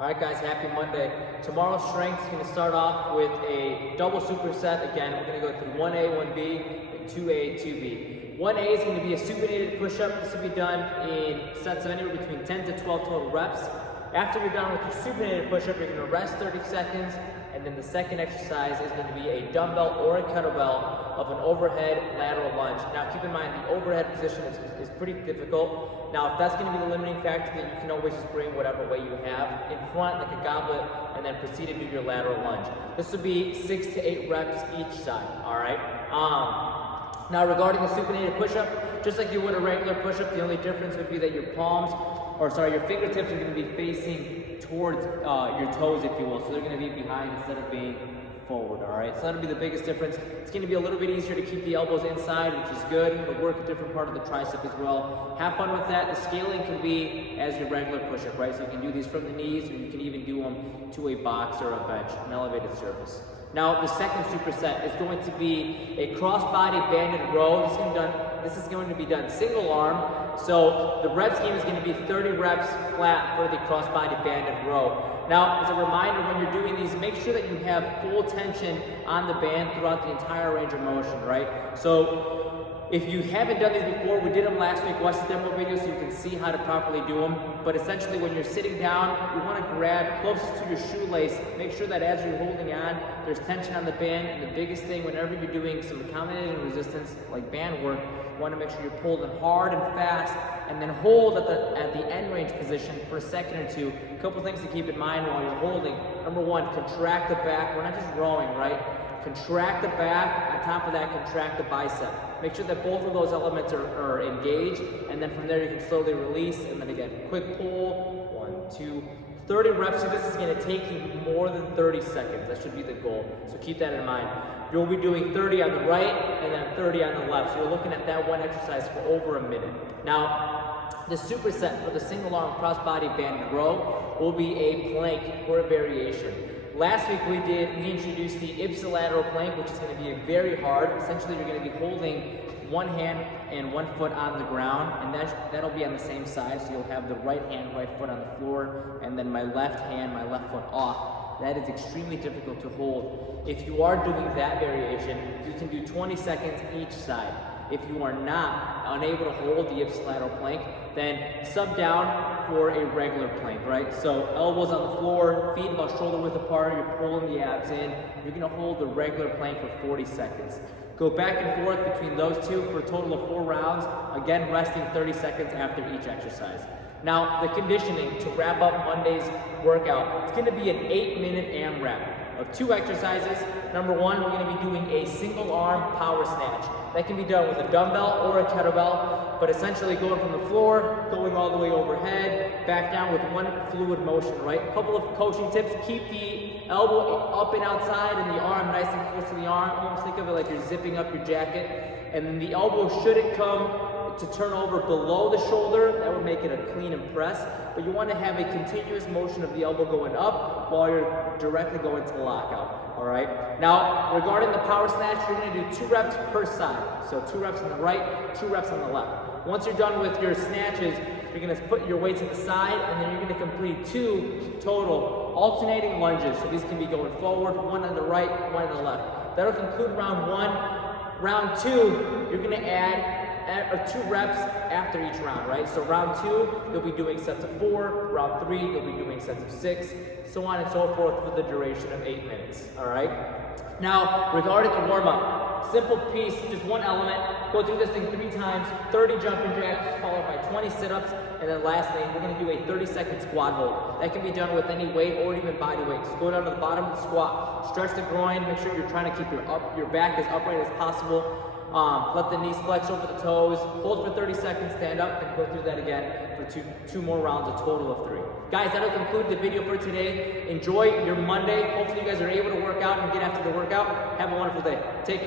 Alright guys, happy Monday. Tomorrow's strength is going to start off with a double superset. Again, we're going to go through 1A, 1B, and 2A, 2B. 1A is going to be a supinated push-up. This will be done in sets of anywhere between 10 to 12 total reps. After you're done with your supinated push-up, you're going to rest 30 seconds, and then the second exercise is going to be a dumbbell or a kettlebell of an overhead lateral lunge. Now keep in mind, the overhead position is pretty difficult. Now if that's going to be the limiting factor, then you can always just bring whatever weight you have in front, like a goblet, and then proceed to do your lateral lunge. This will be 6 to 8 reps each side, alright? Now regarding the supinated push-up, just like you would a regular push-up, the only difference would be that your fingertips are going to be facing towards your toes, if you will. So they're going to be behind instead of being forward, all right? So that'll be the biggest difference. It's going to be a little bit easier to keep the elbows inside, which is good. It'll work a different part of the tricep as well. Have fun with that. The scaling can be as your regular push-up, right? So you can do these from the knees, or you can even do them to a box or a bench, an elevated surface. Now, the second superset is going to be a cross-body banded row. This is going to be done single arm. So the rep scheme is going to be 30 reps flat for the cross-body banded row. Now, as a reminder, when you're doing these, make sure that you have full tension on the band throughout the entire range of motion, right? So if you haven't done these before, we did them last week. Watch the demo video so you can see how to properly do them. But essentially, when you're sitting down, you want to grab closest to your shoelace. Make sure that as you're holding on, there's tension on the band. And the biggest thing, whenever you're doing some accommodating resistance, like band work, you want to make sure you're pulling hard and fast, and then hold at the end range position for a second or two. A couple things to keep in mind while you're holding. Number one, contract the back. We're not just rowing, right? Contract the back. On top of that, contract the bicep. Make sure that both of those elements are engaged, and then from there you can slowly release, and then again, quick pull, 1, 2, 30 reps. So this is going to take you more than 30 seconds. That should be the goal. So keep that in mind. You'll be doing 30 on the right and then 30 on the left. So you're looking at that one exercise for over a minute. Now, the superset for the single arm cross-body banded row will be a plank or a variation. Last week we introduced the Ipsilateral Plank, which is going to be very hard. Essentially, you're going to be holding one hand and one foot on the ground, and that'll be on the same side. So you'll have the right hand, right foot on the floor, and then my left hand, my left foot off. That is extremely difficult to hold. If you are doing that variation, you can do 20 seconds each side. If you are unable to hold the Ipsilateral Plank, then sub down for a regular plank, right? So elbows on the floor, feet about shoulder width apart, you're pulling the abs in. You're gonna hold the regular plank for 40 seconds. Go back and forth between those two for a total of 4 rounds, again resting 30 seconds after each exercise. Now, the conditioning to wrap up Monday's workout, it's gonna be an 8-minute AMRAP of 2 exercises. Number 1, we're gonna be doing a single arm power snatch. That can be done with a dumbbell or a kettlebell, but essentially going from the floor, going all the way overhead, back down with one fluid motion, right? A couple of coaching tips: keep the elbow up and outside and the arm nice and close to the arm. Almost think of it like you're zipping up your jacket. And then the elbow shouldn't come to turn over below the shoulder. That would make it a clean and press. But you want to have a continuous motion of the elbow going up while you're directly going to lockout. All right. Now, regarding the power snatch, you're going to do 2 reps per side. So 2 reps on the right, 2 reps on the left. Once you're done with your snatches, you're going to put your weight to the side, and then you're going to complete 2 total alternating lunges. So these can be going forward, 1 on the right, 1 on the left. That'll conclude round 1. Round 2, you're going to add 2 reps after each round, right? So round 2, you'll be doing sets of 4. Round 3, you'll be doing sets of 6, so on and so forth for the duration of 8 minutes, all right? Now, regarding the warm-up, simple piece, just one element. Go through this thing 3 times, 30 jumping jacks, followed by 20 sit-ups, and then lastly, we're going to do a 30-second squat hold. That can be done with any weight or even body weight. Just go down to the bottom of the squat, stretch the groin, make sure you're trying to keep your back as upright as possible. Let the knees flex over the toes, hold for 30 seconds, stand up, and go through that again for two more rounds, a total of 3. Guys, that'll conclude the video for today. Enjoy your Monday. Hopefully you guys are able to work out and get after the workout. Have a wonderful day. Take care.